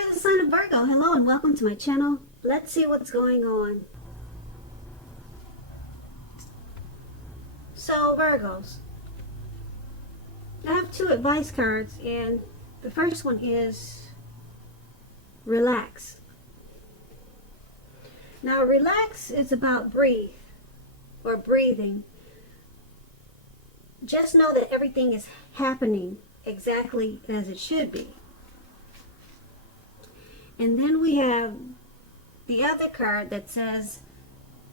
For the sign of Virgo, hello and welcome to my channel. Let's see what's going on. So Virgos, I have two advice cards, and the first one is relax. Now relax is about breathe or breathing. Just know that everything is happening exactly as it should be. And then we have the other card that says,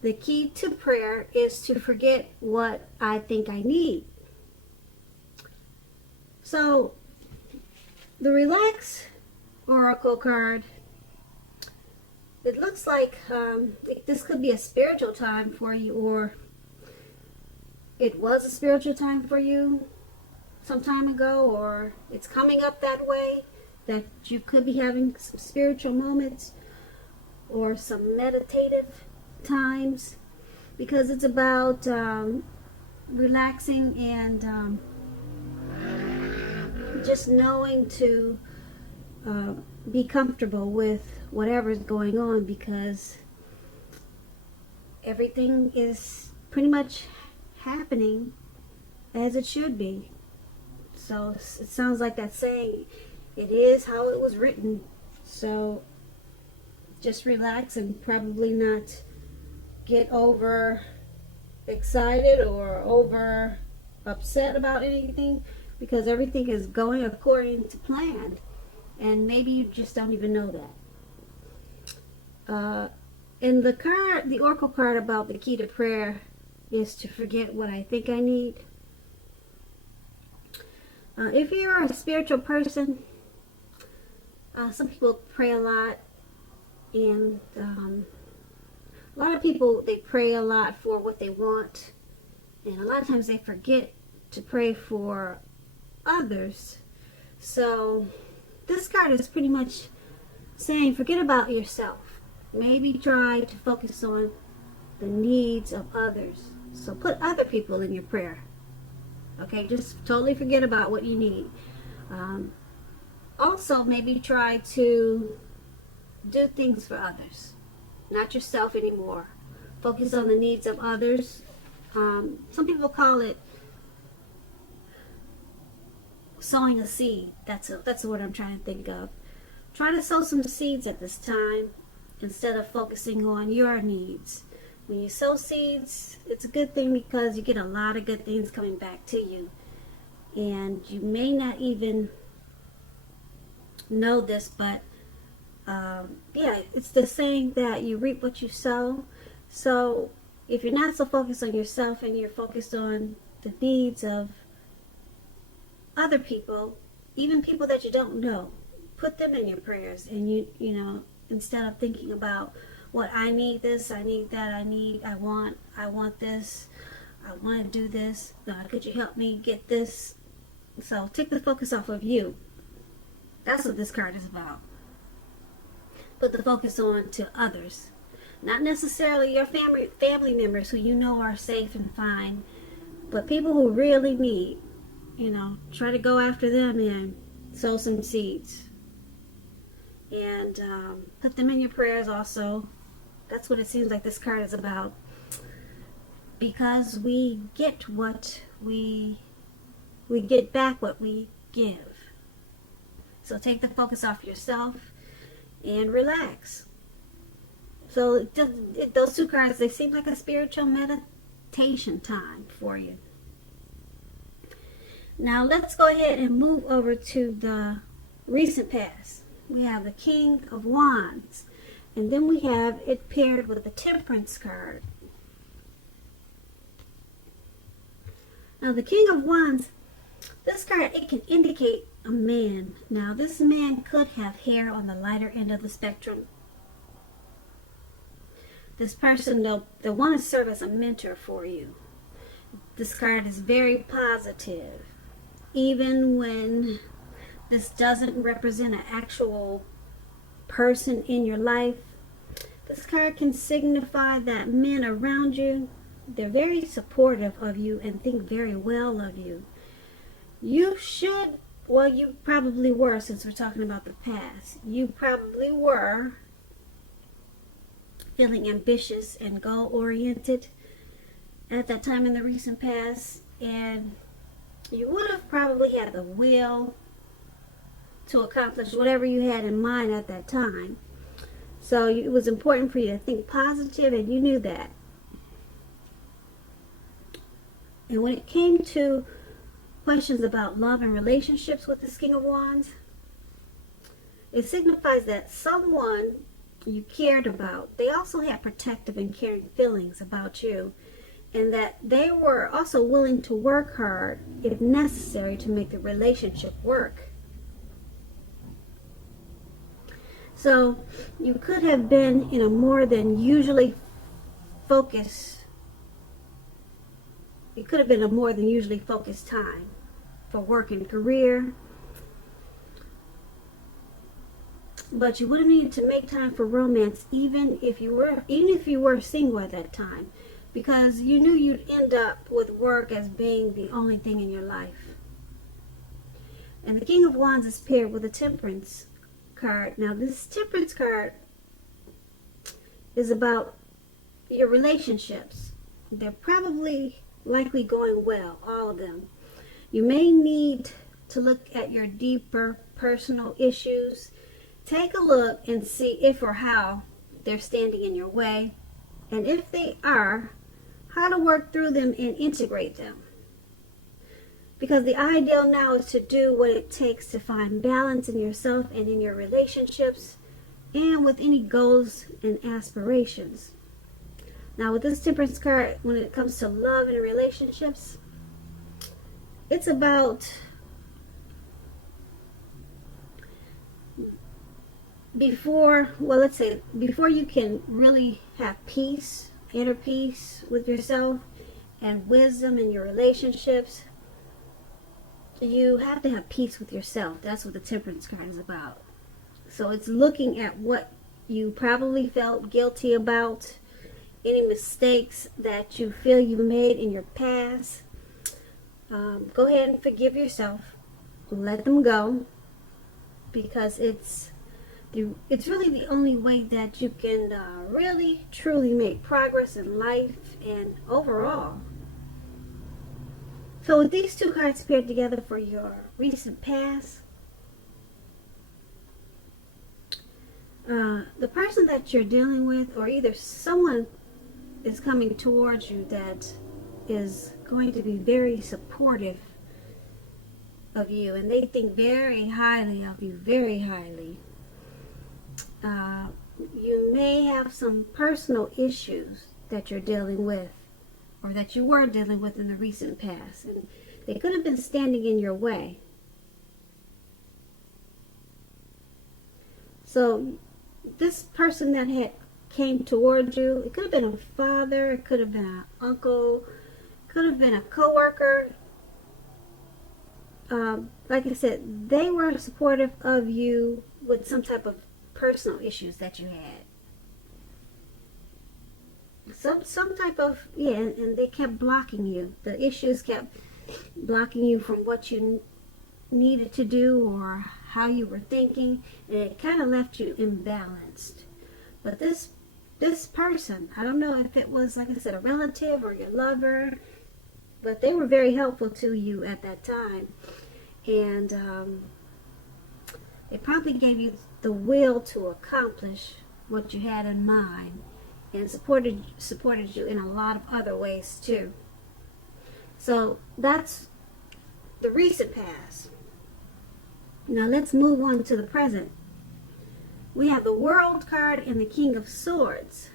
the key to prayer is to forget what I think I need. So, the Relax Oracle card, it looks like this could be a spiritual time for you, or it was a spiritual time for you some time ago, or it's coming up that way, that you could be having some spiritual moments or some meditative times, because it's about relaxing and just knowing to be comfortable with whatever's going on, because everything is pretty much happening as it should be. So it sounds like that saying, it is how it was written. So just relax and probably not get over excited or over upset about anything, because everything is going according to plan, and maybe you just don't even know that. And the oracle card about the key to prayer is to forget what I think I need. If you're a spiritual person, some people pray a lot, and a lot of people, they pray a lot for what they want, and a lot of times they forget to pray for others. So this card is pretty much saying, forget about yourself. Maybe try to focus on the needs of others. So put other people in your prayer. Okay, just totally forget about what you need. Also, maybe try to do things for others, not yourself anymore. Focus on the needs of others. Some people call it sowing a seed. That's the word I'm trying to think of. Try to sow some seeds at this time instead of focusing on your needs. When you sow seeds, it's a good thing, because you get a lot of good things coming back to you. And you may not even know this, but yeah, it's the saying that you reap what you sow. So if you're not so focused on yourself and you're focused on the needs of other people, even people that you don't know, put them in your prayers. And you know, instead of thinking about what I need, this, I need that, I want this, I want to do this, could you help me get this? So take the focus off of you. That's what this card is about. Put the focus on to others, not necessarily your family members who you know are safe and fine, but people who really need. Try to go after them and sow some seeds, and put them in your prayers also. That's what it seems like this card is about, because we get what we get back what we give. So take the focus off yourself and relax. So those two cards, they seem like a spiritual meditation time for you. Now let's go ahead and move over to the recent past. We have the King of Wands, and then we have it paired with the Temperance card. Now the King of Wands, this card, it can indicate a man. Now this man could have hair on the lighter end of the spectrum. This person, they'll want to serve as a mentor for you. This card is very positive. Even when this doesn't represent an actual person in your life, this card can signify that men around you, they're very supportive of you and think very well of you. You should well, you probably were, since we're talking about the past. You probably were feeling ambitious and goal-oriented at that time in the recent past, and you would have probably had the will to accomplish whatever you had in mind at that time. So it was important for you to think positive, and you knew that. And when it came to questions about love and relationships with this King of Wands, it signifies that someone you cared about, they also had protective and caring feelings about you, and that they were also willing to work hard if necessary to make the relationship work. So you could have been in a more than usually focused time for work and career, but you would have needed to make time for romance, even if you were single at that time, because you knew you'd end up with work as being the only thing in your life. And the King of Wands is paired with a Temperance card. Now, this Temperance card is about your relationships. They're likely going well, all of them. You may need to look at your deeper personal issues. Take a look and see if or how they're standing in your way, and if they are, how to work through them and integrate them. Because the ideal now is to do what it takes to find balance in yourself and in your relationships and with any goals and aspirations. Now, with this Temperance card, when it comes to love and relationships, it's about before you can really have peace, inner peace with yourself and wisdom in your relationships, you have to have peace with yourself. That's what the Temperance card is about. So it's looking at what you probably felt guilty about, any mistakes that you feel you made in your past. Go ahead and forgive yourself. Let them go, because it's really the only way that you can really, truly make progress in life and overall. So with these two cards paired together for your recent past, the person that you're dealing with, or either someone is coming towards you that is going to be very supportive of you, and they think very highly of you, very highly. You may have some personal issues that you're dealing with, or that you were dealing with in the recent past, and they could have been standing in your way. So this person that had came towards you, it could have been a father, it could have been an uncle, could have been a coworker. Like I said, they were supportive of you with some type of personal issues that you had. Some type of, and they kept blocking you. The issues kept blocking you from what you needed to do or how you were thinking, and it kind of left you imbalanced. But this person, I don't know if it was, like I said, a relative or your lover, but they were very helpful to you at that time, and it probably gave you the will to accomplish what you had in mind, and supported you in a lot of other ways too. So that's the recent past. Now let's move on to the present. We have the World card and the King of Swords.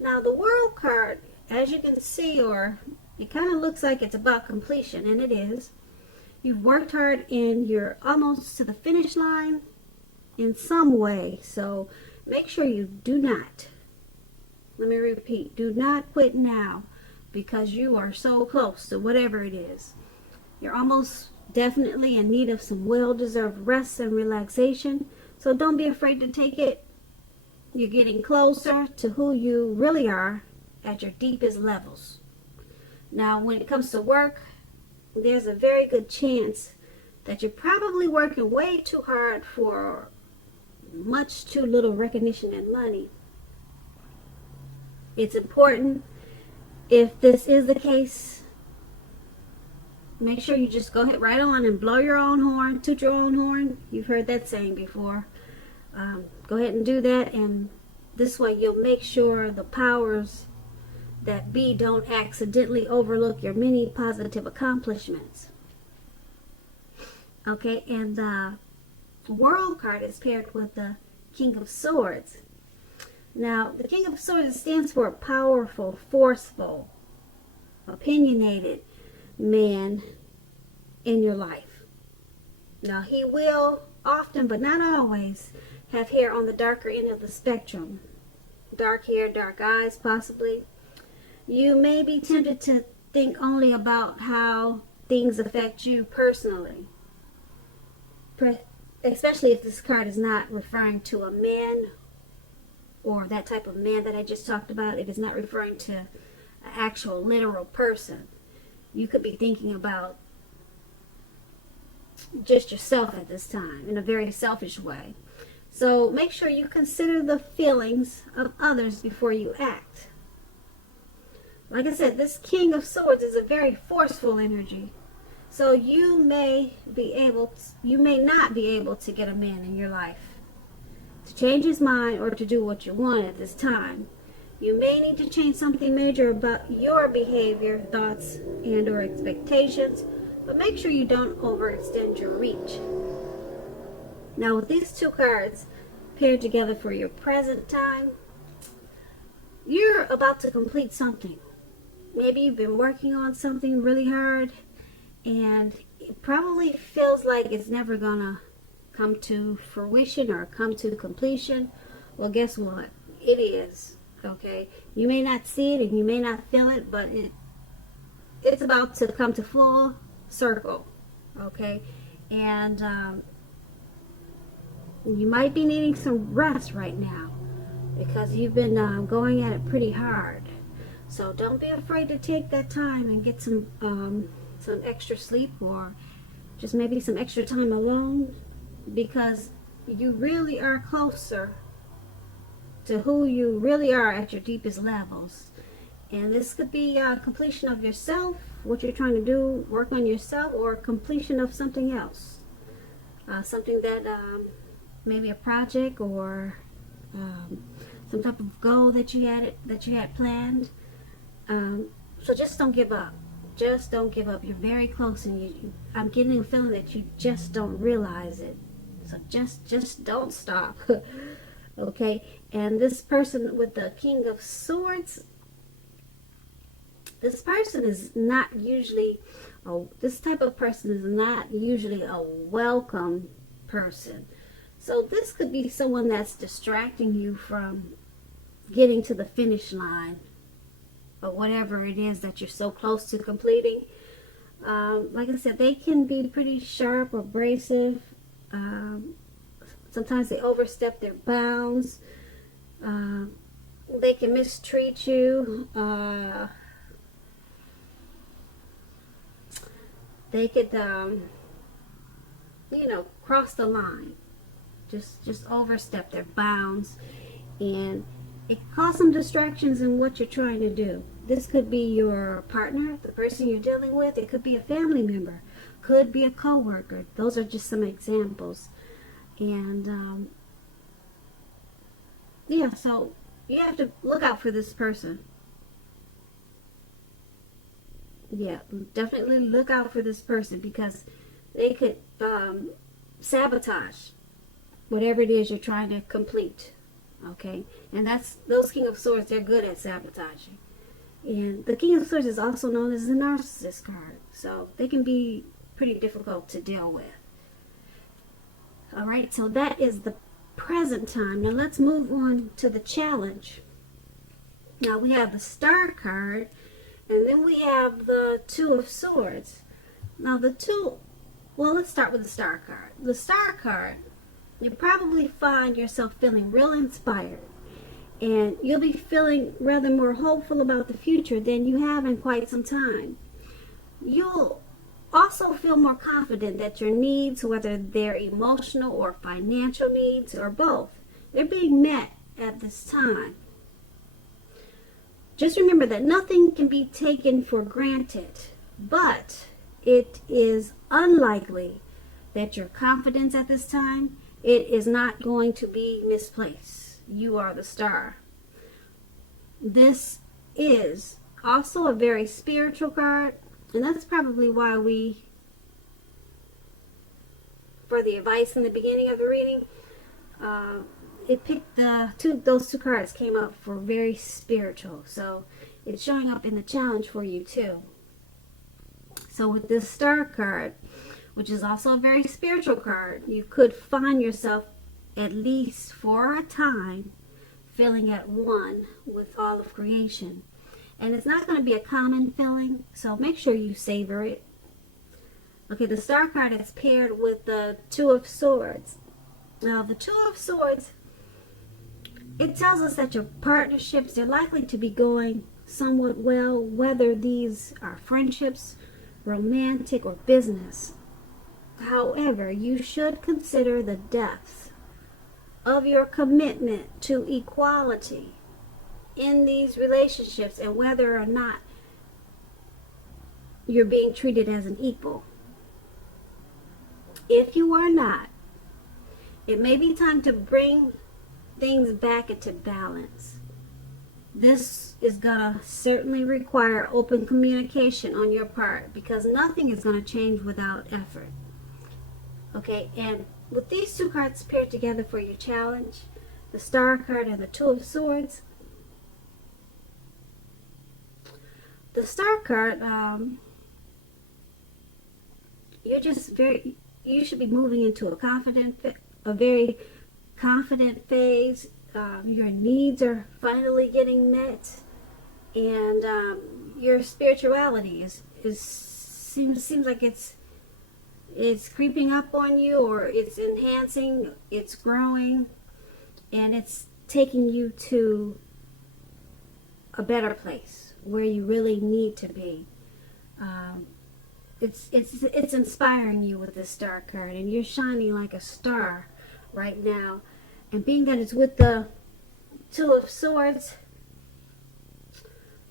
Now the World card, as you can see, or it kind of looks like it's about completion, and it is. You've worked hard and you're almost to the finish line in some way. So make sure you do not, let me repeat, do not quit now, because you are so close to whatever it is. You're almost definitely in need of some well-deserved rest and relaxation. So don't be afraid to take it. You're getting closer to who you really are at your deepest levels. Now, when it comes to work, there's a very good chance that you're probably working way too hard for much too little recognition and money. It's important, if this is the case, make sure you just go ahead right on and blow your own horn, toot your own horn. You've heard that saying before. Go ahead and do that, and this way you'll make sure the powers that be don't accidentally overlook your many positive accomplishments. Okay, and the World card is paired with the King of Swords. Now, the King of Swords stands for a powerful, forceful, opinionated man in your life. Now, he will often, but not always, have hair on the darker end of the spectrum. Dark hair, dark eyes, possibly. You may be tempted to think only about how things affect you personally, especially if this card is not referring to a man or that type of man that I just talked about. It is not referring to an actual literal person. You could be thinking about just yourself at this time in a very selfish way. So make sure you consider the feelings of others before you act. Like I said, this King of Swords is a very forceful energy. So you may not be able to get a man in your life to change his mind or to do what you want at this time. You may need to change something major about your behavior, thoughts, and or expectations, but make sure you don't overextend your reach. Now, with these two cards paired together for your present time, you're about to complete something. Maybe you've been working on something really hard, and it probably feels like it's never gonna come to fruition or come to completion. Well, guess what? It is. Okay, you may not see it and you may not feel it, but it's about to come to full circle. Okay, and you might be needing some rest right now because you've been going at it pretty hard. So don't be afraid to take that time and get some extra sleep, or just maybe some extra time alone, because you really are closer to who you really are at your deepest levels. And this could be completion of yourself, what you're trying to do, work on yourself, or completion of something else. Something that maybe a project or some type of goal that you had planned. So just don't give up. Just don't give up. You're very close, and I'm getting a feeling that you just don't realize it. So just don't stop. Okay, and this person with the King of Swords, this person is not usually, this type of person is not usually a welcome person. So this could be someone that's distracting you from getting to the finish line, or whatever it is that you're so close to completing. Like I said, they can be pretty sharp or abrasive. Sometimes they overstep their bounds. They can mistreat you. They could, cross the line. Just overstep their bounds. And it can cause some distractions in what you're trying to do. This could be your partner, the person you're dealing with. It could be a family member. Could be a coworker. Those are just some examples. And so you have to look out for this person. Yeah, definitely look out for this person, because they could sabotage whatever it is you're trying to complete. Okay, and those King of Swords, they're good at sabotaging. And the King of Swords is also known as the narcissist card, so they can be pretty difficult to deal with. All right, so that is the present time. Now let's move on to the challenge. Now we have the Star card, and then we have the Two of Swords. Now let's start with the Star card. The Star card, you probably find yourself feeling real inspired, and you'll be feeling rather more hopeful about the future than you have in quite some time. You'll also feel more confident that your needs, whether they're emotional or financial needs or both, they're being met at this time. Just remember that nothing can be taken for granted, but it is unlikely that your confidence at this time, it is not going to be misplaced. You are the star. This is also a very spiritual card, and that's probably why for the advice in the beginning of the reading, it picked those two cards came up for very spiritual. So it's showing up in the challenge for you too. So with this star card, which is also a very spiritual card, you could find yourself, at least for a time, feeling at one with all of creation. And it's not going to be a common feeling, so make sure you savor it. Okay, the star card is paired with the Two of Swords. Now, the Two of Swords, it tells us that your partnerships are likely to be going somewhat well, whether these are friendships, romantic, or business. However, you should consider the depth of your commitment to equality in these relationships and whether or not you're being treated as an equal. If you are not, it may be time to bring things back into balance. This is going to certainly require open communication on your part, because nothing is going to change without effort. Okay, and with these two cards paired together for your challenge, the Star card and the Two of Swords, the Star card, you should be moving into a very confident phase. Your needs are finally getting met, and your spirituality seems like it's creeping up on you, or it's enhancing, it's growing, and it's taking you to a better place where you really need to be. It's inspiring you with this Star card, and you're shining like a star right now. And being that it's with the Two of Swords,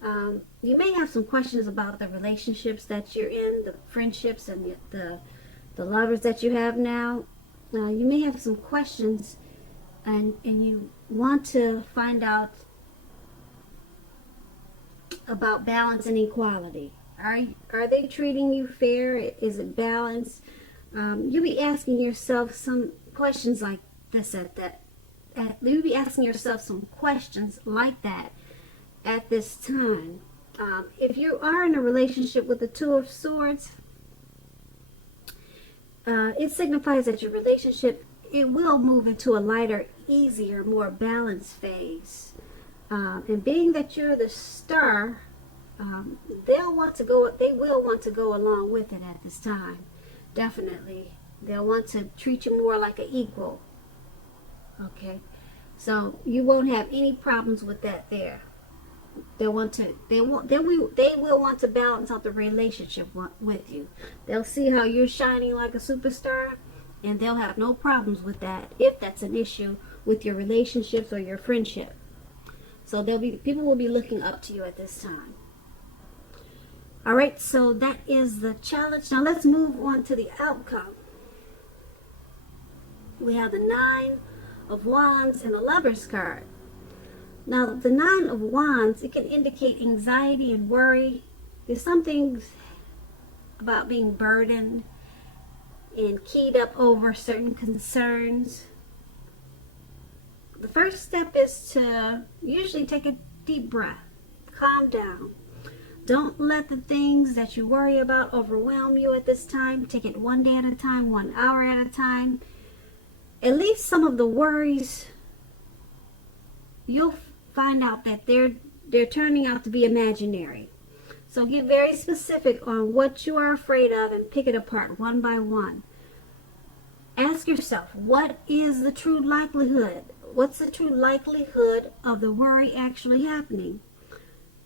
you may have some questions about the relationships that you're in, the friendships and the lovers that you have now. You may have some questions, and you want to find out about balance and equality. Are they treating you fair? Is it balanced? You'll be asking yourself some questions like this you'll be asking yourself some questions like that at this time. If you are in a relationship with the Two of Swords, it signifies that your relationship, it will move into a lighter, easier, more balanced phase. And being that you're the Star, they will want to go along with it at this time. Definitely. They'll want to treat you more like an equal. Okay, so you won't have any problems with that there. They will want to balance out the relationship with you. They'll see how you're shining like a superstar, and they'll have no problems with that if that's an issue with your relationships or your friendship. So people will be looking up to you at this time. All right, so that is the challenge. Now let's move on to the outcome. We have the Nine of Wands and the Lover's card. Now, the Nine of Wands, it can indicate anxiety and worry. There's something about being burdened and keyed up over certain concerns. The first step is to usually take a deep breath. Calm down. Don't let the things that you worry about overwhelm you at this time. Take it one day at a time, 1 hour at a time. At least some of the worries, you'll find out that they're turning out to be imaginary. So get very specific on what you are afraid of and pick it apart one by one. Ask yourself, what is the true likelihood? What's the true likelihood of the worry actually happening?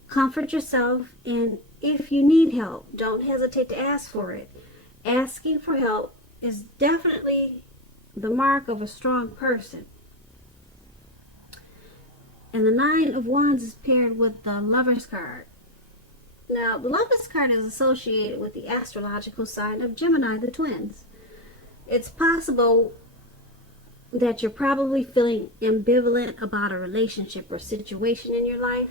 Comfort yourself, and if you need help, don't hesitate to ask for it. asking for help is definitely the mark of a strong person. And the Nine of Wands is paired with the Lover's card. Now, the Lover's card is associated with the astrological sign of Gemini, the twins. It's possible that you're probably feeling ambivalent about a relationship or situation in your life.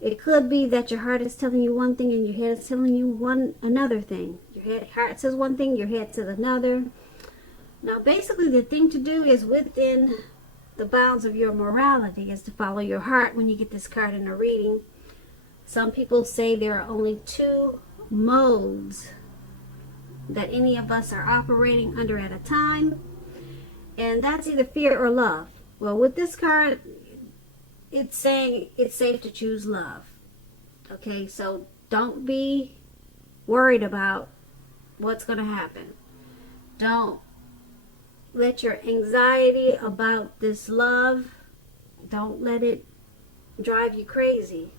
It could be that your heart is telling you one thing and your head is telling you another thing. Your heart says one thing, your head says another. Now, basically, the thing to do is within the bounds of your morality is to follow your heart when you get this card in a reading. Some people say there are only two modes that any of us are operating under at a time, and that's either fear or love. Well, with this card, it's saying it's safe to choose love. Okay, so don't be worried about what's going to happen. Don't let your anxiety about this love, don't let it drive you crazy.